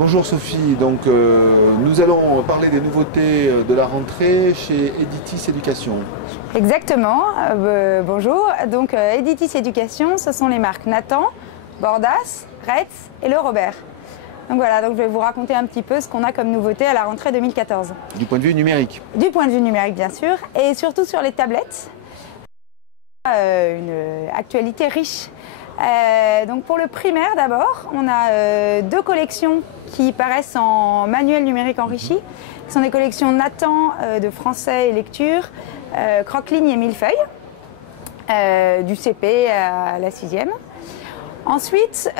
Bonjour Sophie, donc nous allons parler des nouveautés de la rentrée chez Editis Éducation. Exactement, bonjour. Donc Editis Éducation, ce sont les marques Nathan, Bordas, Retz et Le Robert. Donc voilà, donc je vais vous raconter un petit peu ce qu'on a comme nouveauté à la rentrée 2014. Du point de vue numérique? Du point de vue numérique bien sûr, et surtout sur les tablettes. Une actualité riche. Donc pour le primaire d'abord, on a deux collections qui paraissent en manuel numérique enrichi. Ce sont des collections Nathan de français et lecture, croque-ligne et millefeuille, du CP à la 6e. Ensuite,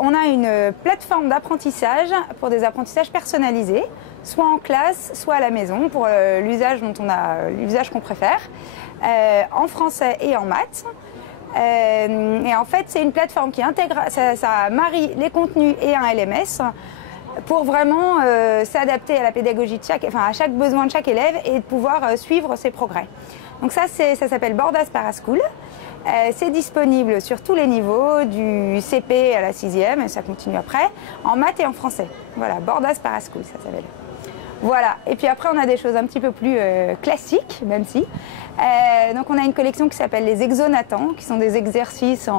on a une plateforme d'apprentissage pour des apprentissages personnalisés, soit en classe, soit à la maison, pour l'usage qu'on préfère, en français et en maths. Et en fait, c'est une plateforme qui intègre, ça marie les contenus et un LMS pour vraiment s'adapter à la pédagogie de à chaque besoin de chaque élève et de pouvoir suivre ses progrès. Donc ça s'appelle Bordas Paraschool. C'est disponible sur tous les niveaux, du CP à la 6e, et ça continue après, en maths et en français. Voilà, Bordas Paraschool, ça s'appelle. Voilà, et puis après on a des choses un petit peu plus classiques, même si. Donc on a une collection qui s'appelle les Exonatans, qui sont des exercices,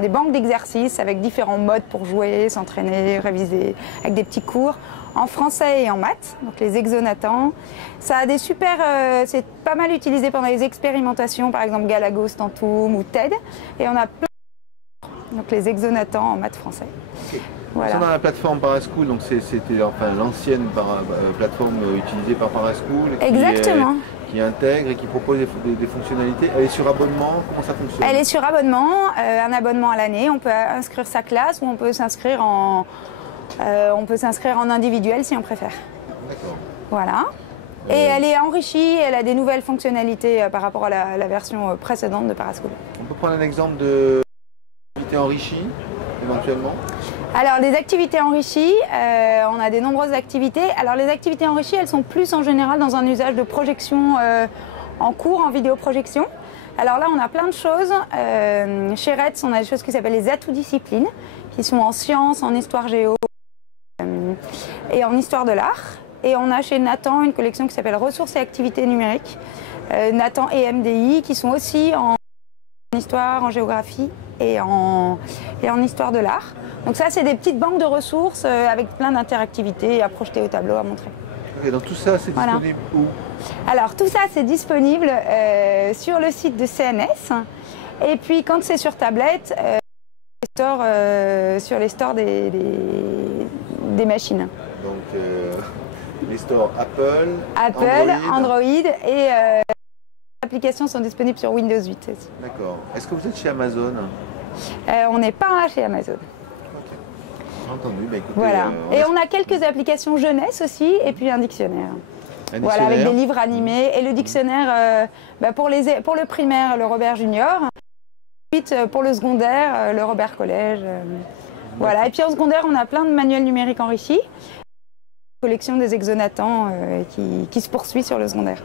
des banques d'exercices avec différents modes pour jouer, s'entraîner, réviser, avec des petits cours en français et en maths, donc les Exonatans. Ça a des super, c'est pas mal utilisé pendant les expérimentations, par exemple Galagos, Tantum ou TED, et on a plein donc les Exonatans en maths français. Voilà. Dans la plateforme Paraschool, donc c'était enfin l'ancienne plateforme utilisée par Paraschool. Exactement. Qui intègre et qui propose des fonctionnalités. Elle est sur abonnement, comment ça fonctionne? Elle est sur abonnement, un abonnement à l'année. On peut inscrire sa classe ou on peut s'inscrire en individuel si on préfère. D'accord. Voilà. Et elle est enrichie, elle a des nouvelles fonctionnalités par rapport à la version précédente de Paraschool. On peut prendre un exemple de activité enrichie, éventuellement? Alors les activités enrichies, on a de nombreuses activités. Alors les activités enrichies, elles sont plus en général dans un usage de projection en cours, en vidéoprojection. Alors là, on a plein de choses. Chez Retz, on a des choses qui s'appellent les atouts disciplines, qui sont en sciences, en histoire géo et en histoire de l'art. Et on a chez Nathan une collection qui s'appelle ressources et activités numériques, Nathan et MDI, qui sont aussi en histoire, en géographie et en histoire de l'art. Donc ça, c'est des petites banques de ressources avec plein d'interactivités à projeter au tableau, à montrer. Et donc tout ça, c'est disponible où? Alors tout ça, c'est disponible sur le site de CNS. Et puis quand c'est sur tablette, sur les stores des machines. Donc les stores Apple, Android et les applications sont disponibles sur Windows 8 aussi. D'accord. Est-ce que vous êtes chez Amazon? On n'est pas chez Amazon. Entendu, bah écoutez, voilà. Et on a quelques applications jeunesse aussi, et puis un dictionnaire. Voilà, avec des livres animés. Et le dictionnaire, pour le primaire, le Robert Junior. Ensuite, pour le secondaire, le Robert Collège. Voilà. Et puis en secondaire, on a plein de manuels numériques enrichis. Collection des Exonatans qui se poursuit sur le secondaire.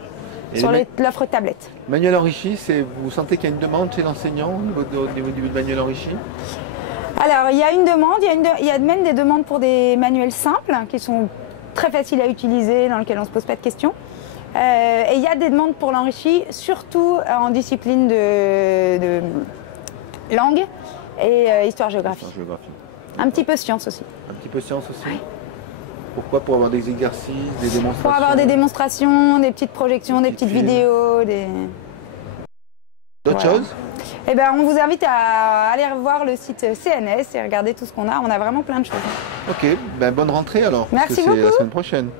Sur l'offre tablette. Manuel enrichi, vous sentez qu'il y a une demande chez l'enseignant au niveau du manuel enrichi? Alors, il y a une demande, il y a même des demandes pour des manuels simples qui sont très faciles à utiliser, dans lesquels on ne se pose pas de questions. Et il y a des demandes pour l'enrichi, surtout en discipline de langue et histoire-géographie. Un petit peu sciences aussi. Un petit peu sciences aussi? Oui. Pourquoi? Pour avoir des exercices, des démonstrations? Pour avoir des démonstrations, des petites projections, des petites vidéos. D'autres choses? Eh ben, on vous invite à aller voir le site CNS et regarder tout ce qu'on a. On a vraiment plein de choses. Ok, bonne rentrée alors. Merci beaucoup. C'est la semaine prochaine.